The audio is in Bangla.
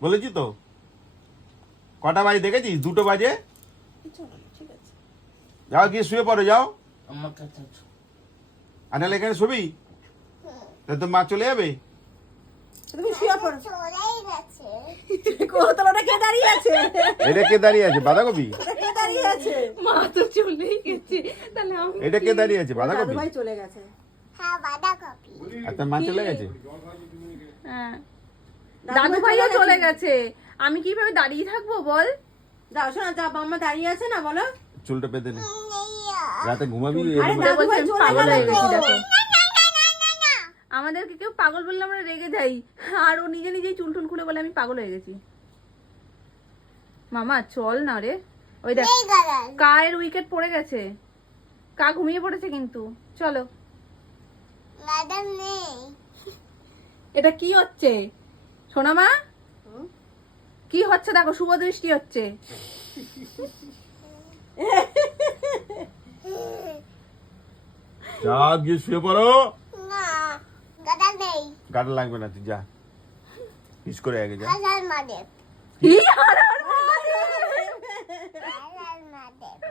বলেছি তো। কটা বাজে দেখেছিস? 2টো বাজে। ঠিক আছে, যাও গিয়ে শুয়ে পড়ো, যাও। আমার কাছে আছো। আর নাহলে এখানে শুবি, তাহলে তো মা চলে যাবে। তুমি শুয়ে পড়ো। চলেই গেছে। কোতলাটা কে দাঁড়িয়ে আছে? এটা কে দাঁড়িয়ে আছে? বাঁধাকপি। এটা কে দাঁড়িয়ে আছে? মা তো চলেই গেছে, তাহলে আমি এটা কে দাঁড়িয়ে আছে? দাদু বাঁধাকপি। ভাই চলে গেছে। হ্যাঁ, বাঁধাকপি। আর তোর মা চলে গেছে। হ্যাঁ, দাদু ভাইও চলে গেছে, আমি কিভাবে দাঁড়িয়ে থাকবো বল? যাও শোনা, যা বাম্মা দাঁড়িয়ে আছে না, বলো। চুলটা পেতে নে, রাতে ঘুমাবি। আরে এরকম- দাদু ভাই আমি চলে পাগল গেল হয়ে তো। গেছি দেখো। আমাদেরকে কেউ পাগল বললে আমরা রেগে যাই, আর ও নিজে নিজেই চুল টুল খুলে বলে আমি পাগল হয়ে গেছি। মামা চল না রে, ওই দেখ এই গালাল। কায়ের উইকেট পড়ে গেছে, কা ঘুমিয়ে পড়েছে কিন্তু। চলো। ম্যাডাম নেই। এটা কি হচ্ছে সোনা মা? কি হচ্ছে দেখো, শুভ দৃষ্টি হচ্ছে। যা গিয়ে শুয়ে পড়ো। না, গাদা নেই। গাটা লাগবে না, তুই যা, হিস করে আগে যা। হাজার মাদেব। কি আর